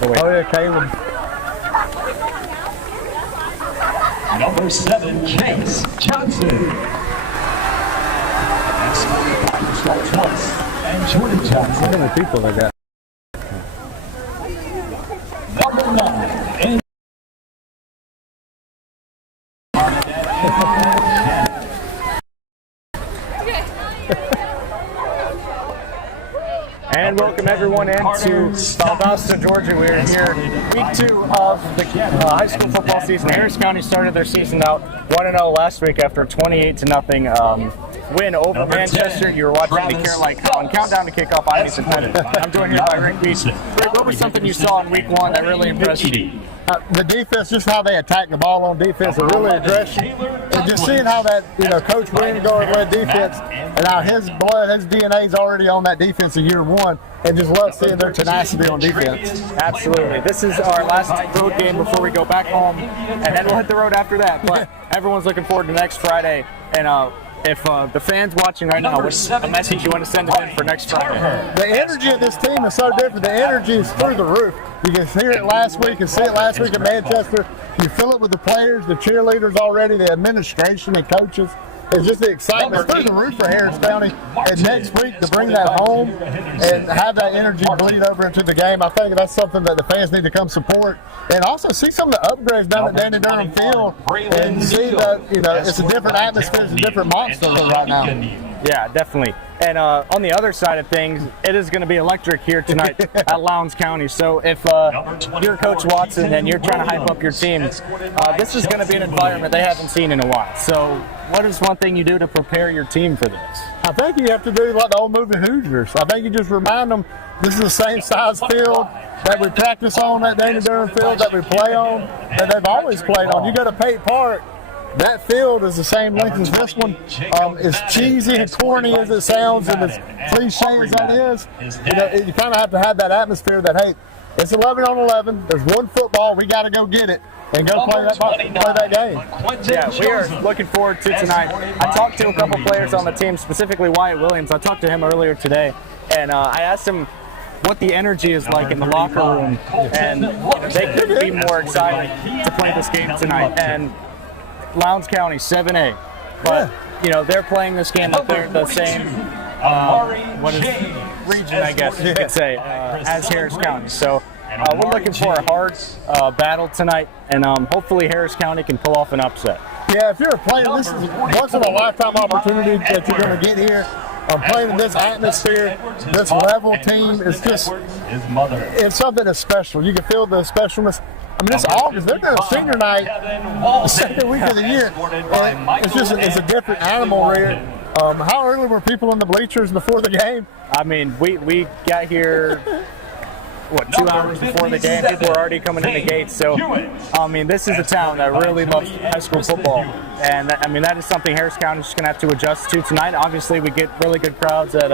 Oh yeah, Caleb. Number 7, Chase Johnson. Strikes once, and Jordan Johnson. How many people they got? Number 9, And welcome everyone into Valdosta, Georgia. We're here week 2 of the high school football season. Harris County started their season out 1-0 last week after a 28-0 win over Manchester. You were watching the Care Like Colin Countdown to Kickoff. I'm Ethan Pettit. I'm joined here by Rick Beach. Rick, what was something you saw in week 1 that really impressed you? The defense, just how they attack the ball on defense, and really aggression, and just seeing how that Coach Wingard led defense, and how his blood, his DNA is already on that defense in year 1, and just love seeing their tenacity on defense. Absolutely. This is our last road game before we go back home, and then we'll hit the road after that. But everyone's looking forward to next Friday, and if the fans watching right now, what's a message you want to send them in for next Friday? The energy of this team is so different. The energy is through the roof. You can hear it last week and see it last week in Manchester. You feel it with the players, the cheerleaders already, the administration and coaches. It's just the excitement through the roof for Harris County. And next week to bring that home and have that energy bleed over into the game, I think that's something that the fans need to come support. And also see some of the upgrades down at Danny Durham Field and see that it's a different atmosphere, it's a different monster right now. Yeah, definitely. And on the other side of things, it is going to be electric here tonight at Lowndes County. So if you're Coach Watson and you're trying to hype up your team, this is going to be an environment they haven't seen in a while. So what is one thing you do to prepare your team for this? I think you have to do like the old movie Hoosiers. I think you just remind them this is the same size field that we practice on, that Danny Durham Field that we play on, that they've always played on. You go to Pate Park, that field is the same length as this one. As cheesy and corny as it sounds, and as cliche as that is, you kind of have to have that atmosphere that, hey, it's 11 on 11. There's one football. We got to go get it and go play that game. Yeah, we are looking forward to tonight. I talked to a couple players on the team, specifically Wyatt Williams. I talked to him earlier today, and I asked him what the energy is like in the locker room, and they couldn't be more excited to play this game tonight. And Lowndes County 7A, but they're playing this game up there at the same region, I guess you could say, as Harris County. So we're looking for a hard battle tonight, and hopefully Harris County can pull off an upset. Yeah, if you're a player, this is once in a lifetime opportunity that you're going to get here. Playing in this atmosphere, this level team, it's something that's special. You can feel the specialness. I mean, it's August. They're doing a senior night, the second week of the year. And it's a different animal here. How early were people in the bleachers before the game? I mean, we got here, 2 hours before the game. People were already coming in the gates. So, I mean, this is a town that really loves high school football. And, I mean, that is something Harris County is just going to have to adjust to tonight. Obviously, we get really good crowds in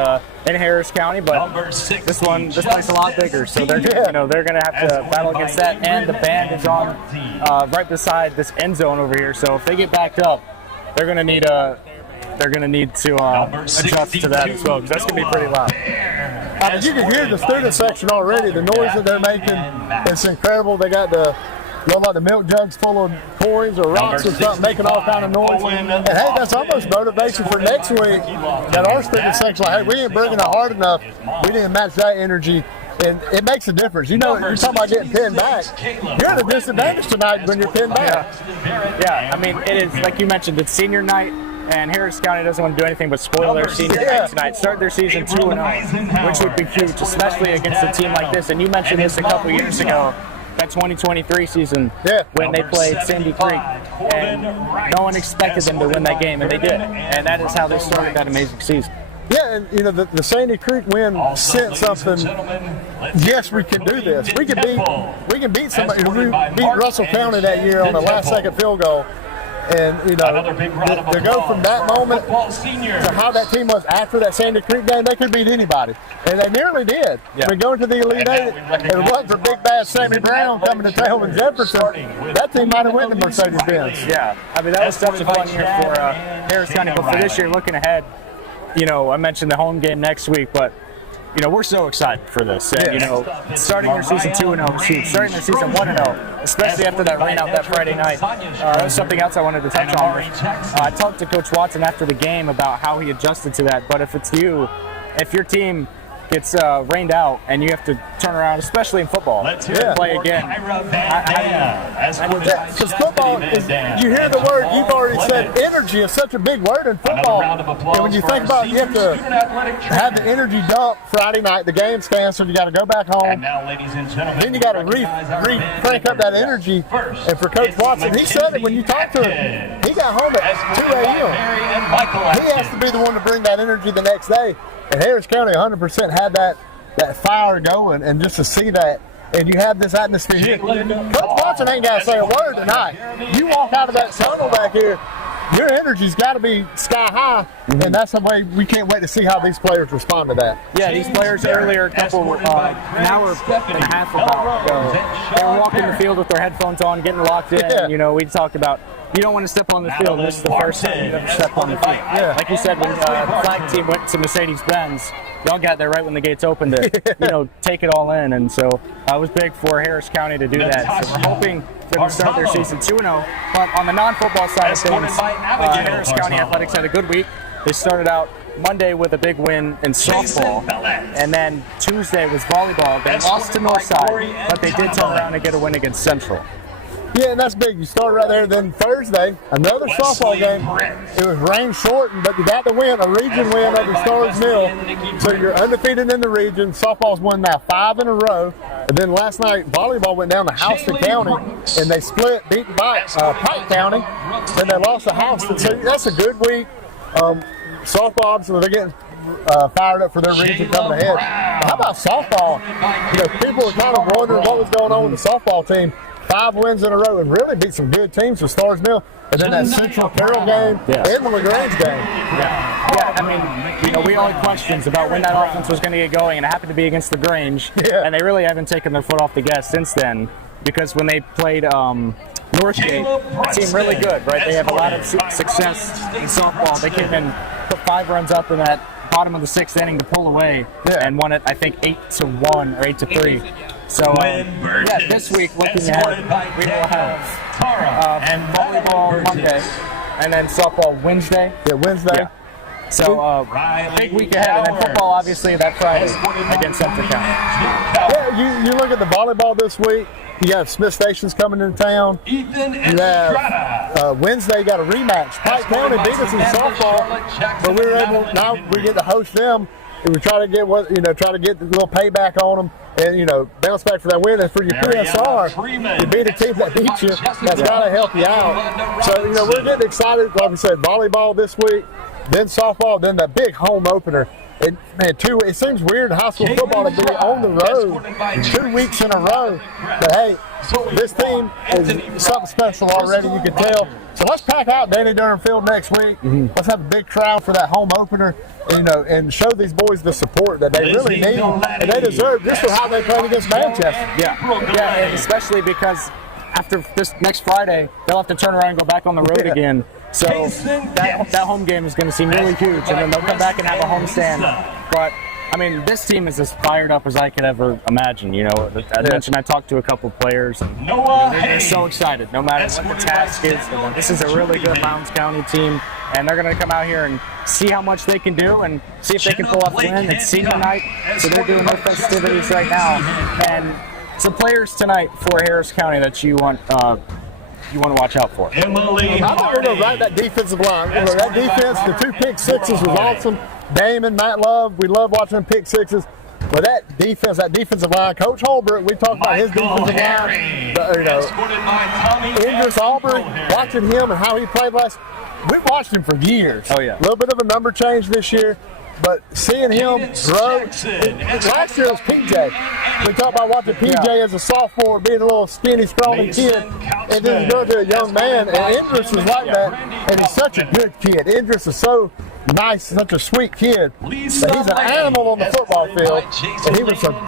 Harris County, but this place is a lot bigger. So, they're going to have to battle against that. And the band is on right beside this end zone over here. So, if they get backed up, they're going to need to adjust to that as well, because that's going to be pretty loud. You can hear the student section already. The noise that they're making, it's incredible. They got the milk jugs full of coins or rocks or something, making all kind of noise. And hey, that's almost motivation for next week. That our student section, like, hey, we ain't bringing it hard enough. We didn't match that energy. And it makes a difference. You're talking about getting pinned back. You're at a disadvantage tonight when you're pinned back. Yeah, I mean, it is, like you mentioned, it's senior night. And Harris County doesn't want to do anything but spoil their senior night tonight. Start their season 2-0, which would be huge, especially against a team like this. And you mentioned this a couple years ago, that 2023 season when they played Sandy Creek, and no one expected them to win that game, and they did. And that is how they started that amazing season. Yeah, and the Sandy Creek win sent something. Yes, we can do this. We can beat somebody. We beat Russell County that year on the last-second field goal. And to go from that moment to how that team was after that Sandy Creek game, they could beat anybody, and they nearly did. Yeah. When going to the Elite Eight, if it wasn't for big bad Sammy Brown coming to tail in Jefferson, that team might have won the Mercedes-Benz. Yeah, I mean, that was such a fun year for Harris County. But for this year, looking ahead, I mentioned the home game next week, but we're so excited for this. And, starting their season 2-0, starting their season 1-0, especially after that rain out that Friday night. That was something else I wanted to touch on. I talked to Coach Watson after the game about how he adjusted to that. But if it's if your team gets rained out and you have to turn around, especially in football, and play again. Because football is, you hear the word, you've already said energy is such a big word in football. And when you think about it, you have to have the energy dump Friday night, the game's canceled, you got to go back home. Then you got to crank up that energy. And for Coach Watson, he said it when you talked to him. He got home at 2 a.m. He has to be the one to bring that energy the next day. And Harris County 100% had that fire going, and just to see that, and you have this atmosphere here. Coach Watson ain't got to say a word tonight. You walk out of that tunnel back here, your energy's got to be sky high, and that's the way we can't wait to see how these players respond to that. Yeah, these players earlier, an hour and a half ago, they were walking the field with their headphones on, getting locked in. Yeah. We talked about, you don't want to step on the field. This is the first time you've ever stepped on the field. Yeah. Like you said, when the flag team went to Mercedes-Benz, y'all got there right when the gates opened to, take it all in. And so it was big for Harris County to do that. So we're hoping they're going to start their season 2-0. But on the non-football side of things, Harris County Athletics had a good week. They started out Monday with a big win in softball, and then Tuesday was volleyball. They lost to Northside, but they did turn around and get a win against Central. Yeah, and that's big. You start right there. Then Thursday, another softball game. It was rain shortened, but you got the win, a region win over Stars Mill. So you're undefeated in the region. Softball's won now 5 in a row. And then last night, volleyball went down to Houston County, and they split, beat Pike County, and they lost to Houston. So that's a good week. Softball, obviously, they're getting fired up for their region coming ahead. How about softball? People were kind of wondering what was going on with the softball team. 5 wins in a row and really beat some good teams with Stars Mill. And then that Central Carroll game and the LaGrange game. Yeah, I mean, we all had questions about when that offense was going to get going, and it happened to be against LaGrange. Yeah. And they really haven't taken their foot off the gas since then, because when they played Northgate, the team really good, right? They have a lot of success in softball. They came in, put 5 runs up in that bottom of the 6th inning to pull away, and won it, I think, 8-1 or 8-3. So, this week, looking ahead, we will have volleyball Monday, and then softball Wednesday. Yeah, Wednesday. Yeah. So, big week ahead, and then football, obviously, that Friday against Central County. Yeah, you look at the volleyball this week. You have Smith Stations coming into town. You have Wednesday, you got a rematch. Pike County beat us in softball, but we were able, now we get to host them. And we try to get a little payback on them, and bounce back for that win. And for your PSR, you beat a team that beat you. That's got to help you out. So we're getting excited. Like we said, volleyball this week, then softball, then the big home opener. And man, it seems weird in high school football to be on the road 2 weeks in a row. But hey, this team is something special already. You can tell. So let's pack out Danny Durham Field next week. Let's have a big crowd for that home opener, and show these boys the support that they really need and they deserve, just for how they played against Manchester. Yeah, and especially because after this next Friday, they'll have to turn around and go back on the road again. So that home game is going to seem really huge, and then they'll come back and have a home stand. But I mean, this team is as fired up as I could ever imagine. I mentioned I talked to a couple of players, and they're so excited. No matter what the task is, this is a really good Lowndes County team, and they're going to come out here and see how much they can do, and see if they can pull off the win. It's senior night, so they're doing their festivities right now. And some players tonight for Harris County that you want to watch out for. I thought we were going to ride that defensive line. That defense, the 2 pick sixes was awesome. Damon, Matt Love, we love watching them pick sixes. But that defensive line, Coach Holbrook, we talked about his defensive line. Idris Aubrey, watching him and how he played we've watched him for years. Oh, yeah. A little bit of a number change this year. But seeing him grow, last year was PJ. We talked about watching PJ as a sophomore, being a little skinny, scrawny kid, and then grow to a young man. And Idris is like that, and he's such a good kid. Idris is so nice, such a sweet kid. But he's an animal on the football field, and he was so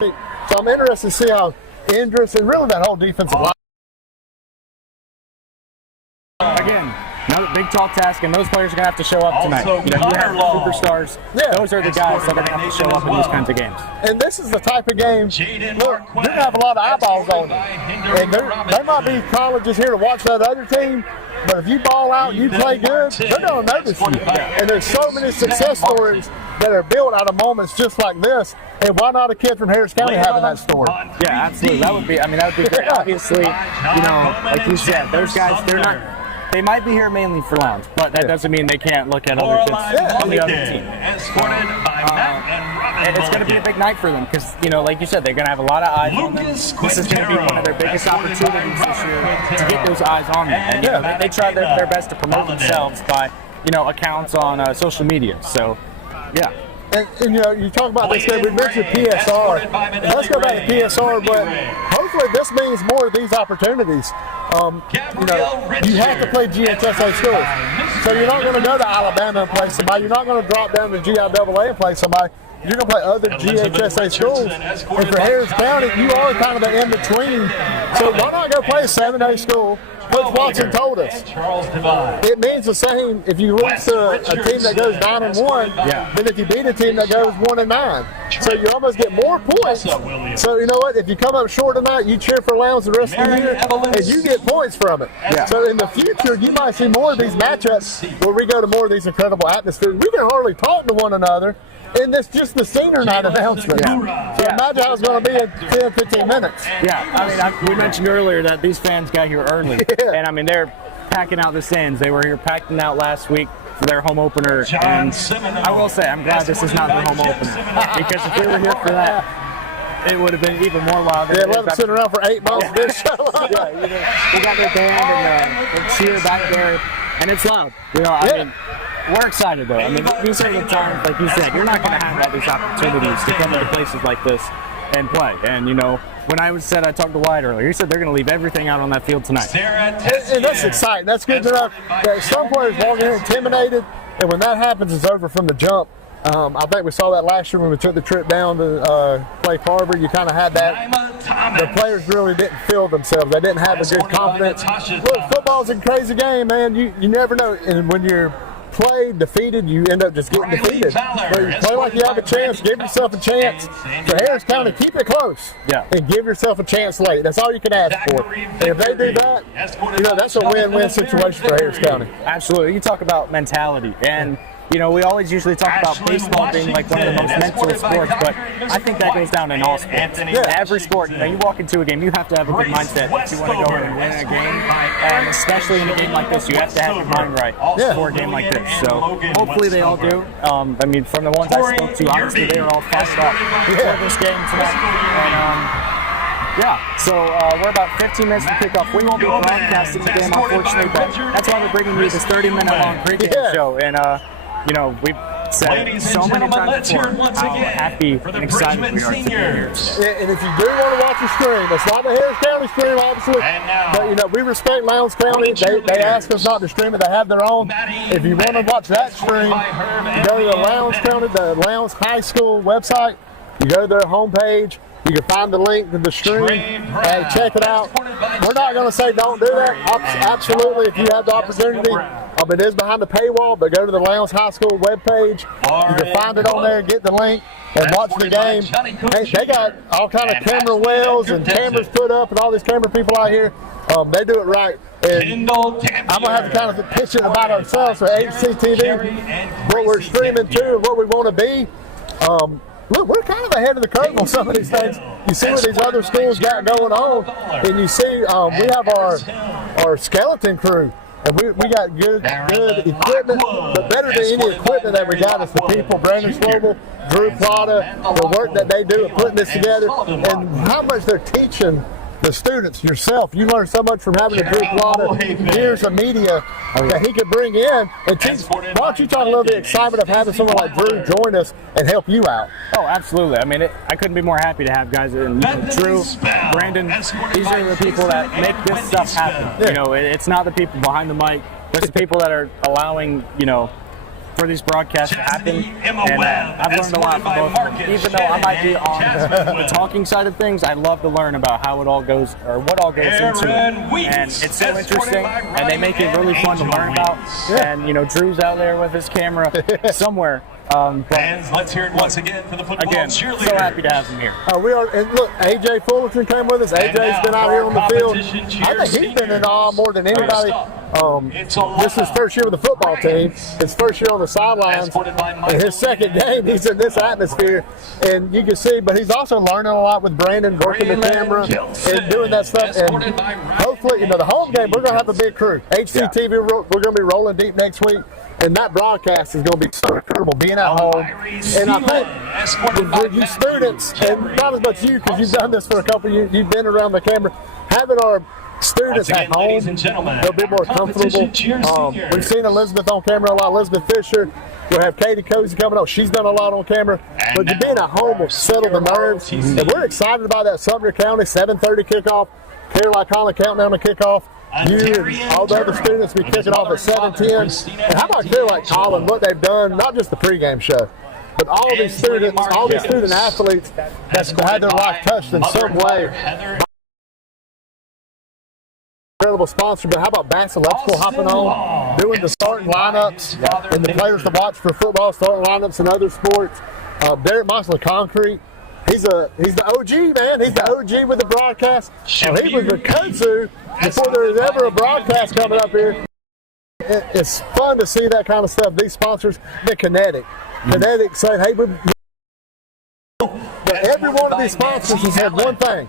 I'm interested to see how Idris and really that whole defensive line. Again, another big big, tall task, and those players are going to have to show up tonight. You have superstars. Yeah. Those are the guys that are going to have to show up in these kinds of games. And this is the type of game, look, you're going to have a lot of eyeballs on you. And there might be colleges here to watch that other team, but if you ball out, you play good, they're going to notice you. And there's so many success stories that are built out of moments just like this. And why not a kid from Harris County having that story? Yeah, absolutely. That would be great. Obviously, like you said, those guys, they might be here mainly for Lowndes, but that doesn't mean they can't look at other kids on the other team. And it's going to be a big night for them because, like you said, they're going to have a lot of eyes on them. This is going to be one of their biggest opportunities this year to get those eyes on them. And they try their best to promote themselves by, accounts on social media. So, yeah. And you talk about this game, we mentioned PSR. Let's go back to PSR, but hopefully this means more of these opportunities. You have to play GHSA schools. So you're not going to go to Alabama and play somebody. You're not going to drop down to GIAA and play somebody. You're going to play other GHSA schools. And for Harris County, you are kind of the in-between. So why not go play a 7A school? Coach Watson told us it means the same if you lose to a team that goes 9-1 than if you beat a team that goes 1-9. So you almost get more points. So you know what? If you come up short tonight, you cheer for Lowndes the rest of the year, and you get points from it. So in the future, you might see more of these matchups where we go to more of these incredible atmospheres. We can hardly talk to one another. And that's just the senior night announcement. So imagine how it's going to be in 10, 15 minutes. We mentioned earlier that these fans got here early. And, they're packing out the stands. They were here packing out last week for their home opener. And I will say, I'm glad this is not their home opener. Because if we were here for that, it would have been even more wild. Let them sit around for 8 months. We got their band and their cheer back there. And it's loud. We're excited, though. These are the times, like you said, you're not going to have all these opportunities to come to places like this and play. And, when I I talked to Wyatt earlier, he said they're going to leave everything out on that field tonight. And that's exciting. That's good to know that some players walk in here intimidated, and when that happens, it's over from the jump. I think we saw that last year when we took the trip down to play Carver. You kind of had that. The players really didn't feel themselves. They didn't have a good confidence. Look, football's a crazy game, man. You never know. And when you're play defeated, you end up just getting defeated. But you play like you have a chance, give yourself a chance. For Harris County, keep it close. And give yourself a chance late. That's all you can ask for. And if they do that, that's a win-win situation for Harris County. Absolutely. You talk about mentality. And we always usually talk about baseball being like one of the most mental sports, but I think that goes down in all sports. Every sport, you walk into a game, you have to have a good mindset if you want to go in and win a game. And especially in a game like this, you have to have your mind right for a game like this. So hopefully they all do. From the ones I spoke to, honestly, they are all fired up for this game tonight. And, so we're about 15 minutes from kickoff. We won't be broadcasting the game, unfortunately, but that's why we're bringing you this 30-minute long pregame show. And we've said so many times before how happy and excited we are to be here. And if you do want to watch a stream, it's not the Harris County stream, obviously. But we respect Lowndes County. They ask us not to stream it. They have their own. If you want to watch that stream, you go to the Lowndes County, the Lowndes High School website. You go to their homepage. You can find the link to the stream and check it out. We're not going to say don't do that. Absolutely, if you have the opportunity. It is behind the paywall, but go to the Lowndes High School webpage. You can find it on there, get the link, and watch the game. They got all kind of camera wells and cameras put up and all these camera people out here. They do it right. And I'm going to have to kind of pitch it about ourselves for HCTV, what we're streaming to and what we want to be. Look, we're kind of ahead of the curve on some of these things. You see what these other schools got going on, and you see we have our skeleton crew, and we got good equipment, but better than any equipment that we got is the people, Brandon Swobel, Drew Plata, the work that they do at putting this together, and how much they're teaching the students, yourself. You learn so much from having a Drew Plata, years of media that he could bring in and teach. Why don't you talk a little bit of excitement of having someone like Drew join us and help you out? Oh, absolutely. I couldn't be more happy to have guys in Drew, Brandon. These are the people that make this stuff happen. It's not the people behind the mic. It's the people that are allowing, for these broadcasts to happen, and I've learned a lot from both of them. Even though I might be on the talking side of things, I love to learn about how it all goes, or what all goes into it. And it's so interesting, and they make it really fun to learn about. And, you know, Drew's out there with his camera somewhere. And let's hear it once again for the football cheerleaders. So happy to have him here. We are, and look, AJ Fullerton came with us. AJ's been out here on the field. I think he's been in awe more than anybody. This is his first year with the football team. His first year on the sidelines. And his second game, he's in this atmosphere. And you can see, but he's also learning a lot with Brandon, working the camera and doing that stuff. And hopefully, you know, the home game, we're going to have a big crew. HCTV, we're going to be rolling deep next week. And that broadcast is going to be so incredible, being at home. And I think with you students, and not as much you, because you've done this for a couple of years, you've been around the camera, having our students at home, they'll be more comfortable. We've seen Elizabeth on camera a lot, Elizabeth Fisher. We'll have Katie Cozy coming up. She's done a lot on camera. But being at home will settle the nerves. And we're excited about that Sumner County 7:30 kickoff. Care Like Colin Countdown to kickoff. You and all the other students be kicking off at 7:10. And how about Care Like Colin, what they've done, not just the pregame show, but all these students, all these student athletes that's had their life touched in some way. Incredible sponsor, but how about Bass Electrical hopping on, doing the starting lineups and the players to watch for football, starting lineups and other sports. Derek Mosley Concrete. He's the OG, man. He's the OG with the broadcast. He was with Kudzu before there was ever a broadcast coming up here. It's fun to see that kind of stuff. These sponsors, the Kinetic. Kinetic saying, hey, but every one of these sponsors has had one thing.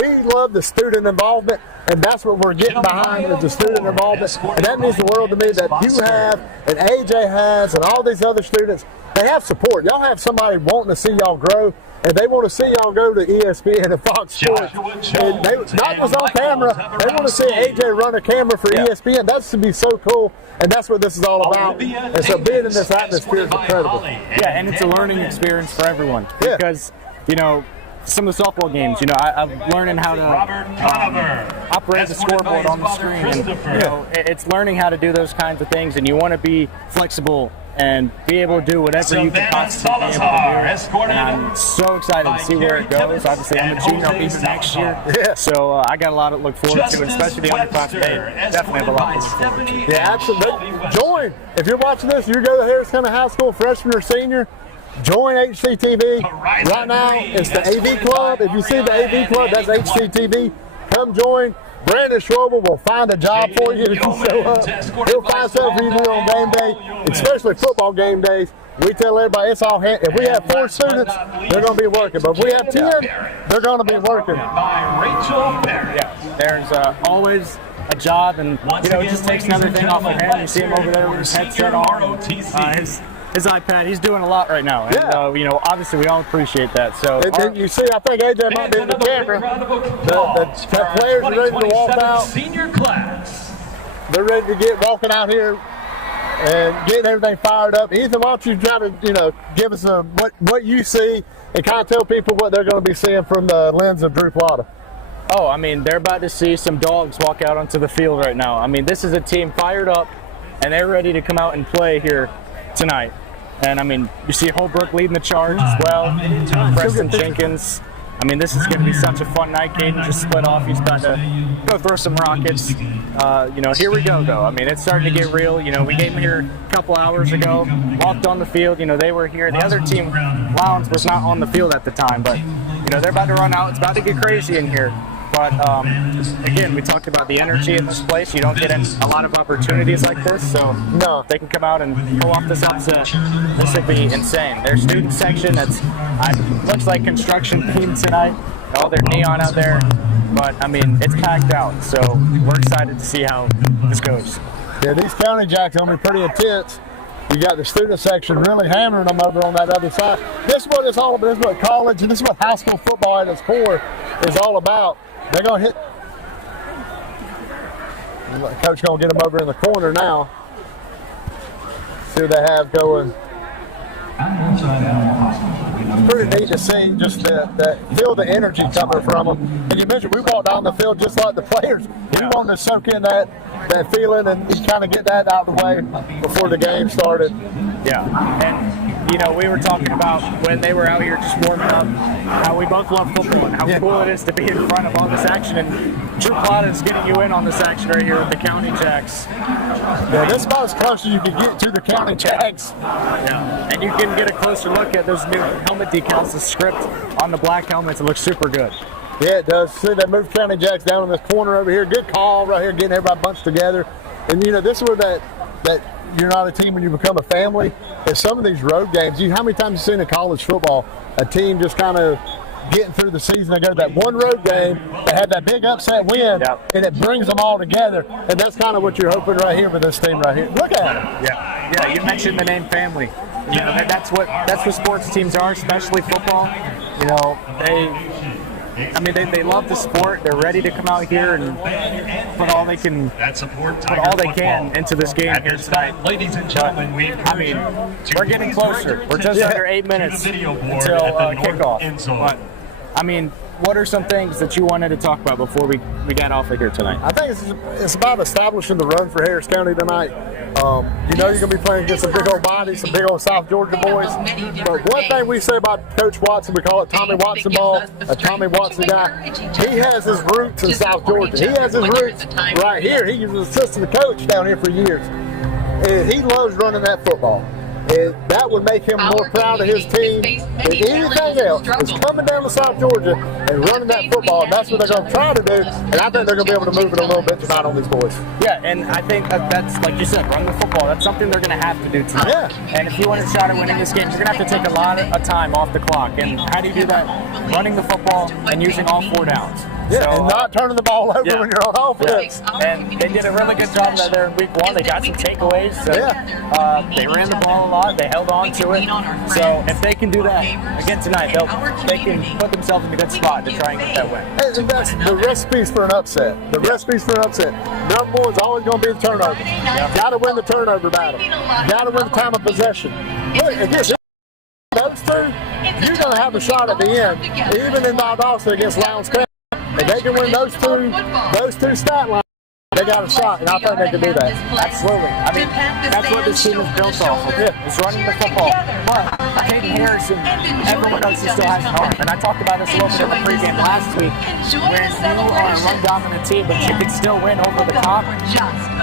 We love the student involvement, and that's what we're getting behind is the student involvement. And that means the world to me that you have, and AJ has, and all these other students, they have support. Y'all have somebody wanting to see y'all grow. And they want to see y'all go to ESPN and Fox Sports. And they, not just on camera, they want to see AJ run a camera for ESPN. That should be so cool. And that's what this is all about. And so being in this atmosphere is incredible. Yeah, and it's a learning experience for everyone. Because, you know, some of the softball games, you know, I'm learning how to operate the scoreboard on the screen. And, you know, it's learning how to do those kinds of things. And you want to be flexible and be able to do whatever you can possibly be able to do. And I'm so excited to see where it goes. Obviously, I'm a junior, I'll be here next year. So I got a lot to look forward to, especially the underclassmen. Definitely have a lot to look forward to. Yeah, absolutely. Join. If you're watching this, you go to Harris County High School, freshman or senior, join HCTV. Right now, it's the AV Club. If you see the AV Club, that's HCTV. Come join. Brandon Schroebel will find a job for you if you show up. He'll find something for you to do on game day, especially football game days. We tell everybody it's all hand. If we have 4 students, they're going to be working. But if we have 10, they're going to be working. Yeah, there's always a job, and you know, it just takes another thing off of him. You see him over there with his headset on, his iPad. He's doing a lot right now, and you know, obviously we all appreciate that. So you see, I think AJ might be in the camera. The players are ready to walk out. Senior class. They're ready to get walking out here and getting everything fired up. Ethan, why don't you try to give us what you see and kind of tell people what they're going to be seeing from the lens of Drew Plata. Oh, I mean, they're about to see some dogs walk out onto the field right now. I mean, this is a team fired up, and they're ready to come out and play here tonight. And, I mean, you see Holbrook leading the charge as well. Preston Jenkins. I mean, this is going to be such a fun night. Caden just split off. He's about to go throw some rockets. You know, here we go, though. I mean, it's starting to get real. You know, we came here a couple hours ago, walked on the field. You know, they were here. The other team, Lowndes, was not on the field at the time. But, you know, they're about to run out. It's about to get crazy in here. But, again, we talked about the energy in this place. You don't get a lot of opportunities like this. So, no, if they can come out and pull off this upset, this would be insane. Their student section, looks like construction themed tonight. All their neon out there. But, I mean, it's packed out. So, we're excited to see how this goes. Yeah, these county jacks are going to be pretty intense. You got the student section really hammering them over on that other side. This is what it's all about. This is what college and this is what high school football at its core is all about. They're going to hit. Coach going to get them over in the corner now. See what they have going. It's pretty neat to see just feel the energy coming from them. And you mentioned we walked down the field just like the players. We wanted to soak in that feeling and kind of get that out of the way before the game started. Yeah, and you know, we were talking about when they were out here just warming up, how we both love football and how cool it is to be in front of all this action. And Drew Plata is getting you in on this action right here with the County Jacks. Yeah, this is about as close as you can get to the County Jacks. Yeah, and you can get a closer look at those new helmet decals, the script on the black helmets. It looks super good. Yeah, it does. See, they moved County Jacks down in this corner over here. Good call right here, getting everybody bunched together. And you know, this is where that you're not a team when you become a family. In some of these road games, how many times you seen in college football a team just kind of getting through the season, they go to that one road game, they have that big upset win, and it brings them all together. And that's kind of what you're hoping right here with this team right here. Look at it. Yeah, you mentioned the name family. You know, that's what sports teams are, especially football. You know, they love the sport. They're ready to come out here and put all they can into this game here tonight. Ladies and gentlemen, we're getting closer. We're just under 8 minutes until kickoff. But, I mean, what are some things that you wanted to talk about before we got off of here tonight? I think it's about establishing the run for Harris County tonight. You know you're going to be playing against some big old bodies, some big old South Georgia boys. But one thing we say about Coach Watson, we call it Tommy Watson ball, a Tommy Watson guy. He has his roots in South Georgia. He has his roots right here. He was an assistant coach down here for years. And he loves running that football. And that would make him more proud of his team than anything else. Is coming down to South Georgia and running that football. And that's what they're going to try to do. And I think they're going to be able to move it a little bit tonight on these boys. Yeah, and I think that's, like you said, run the football. That's something they're going to have to do tonight. Yeah. And if you want a shot at winning this game, you're going to have to take a lot of time off the clock. And how do you do that? Running the football and using all 4 downs. Yeah, and not turning the ball over when you're on offense. Yeah. And they did a really good job there in week 1. They got some takeaways. So, they ran the ball a lot. They held on to it. So if they can do that again tonight, they can put themselves in a good spot to try and get that win. And that's the recipes for an upset. The recipes for an upset. Number 1 is always going to be the turnover. Got to win the turnover battle. Got to win the time of possession. Look, against those two, you're going to have a shot at the end, even in Valdosta against Lowndes County. If they can win those two stat lines, they got a shot, and I think they can do that. Absolutely. I mean, that's what this team is built off of. It's running the football. But Caden Harrison, everyone knows he still has an arm. And I talked about this a little bit in the pregame last week. When you are a run-dominant team, but you can still win over the top,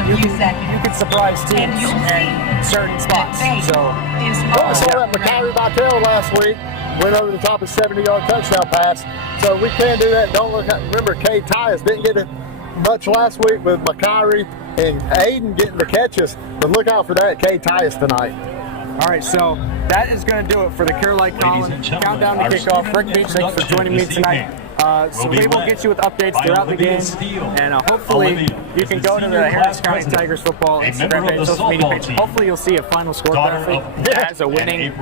you can surprise teams in certain spots. So, I saw that McCarry Vitale last week. Went over the top of a 70-yard touchdown pass. So we can do that. Don't look at, remember, Kay Tyus didn't get it much last week with McCarry and Aiden getting the catches. But look out for that Kay Tyus tonight. All right, so that is going to do it for the Care Like Colin Countdown to Kickoff. Rick Beach, thanks for joining me tonight. So we will get you with updates throughout the game, and hopefully you can go to the Harris County Tigers football Instagram page, social media page. Hopefully you'll see a final score graphic that has a winning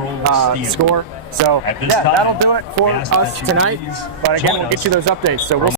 score. So yeah, that'll do it for us tonight. But again, we'll get you those updates. So we'll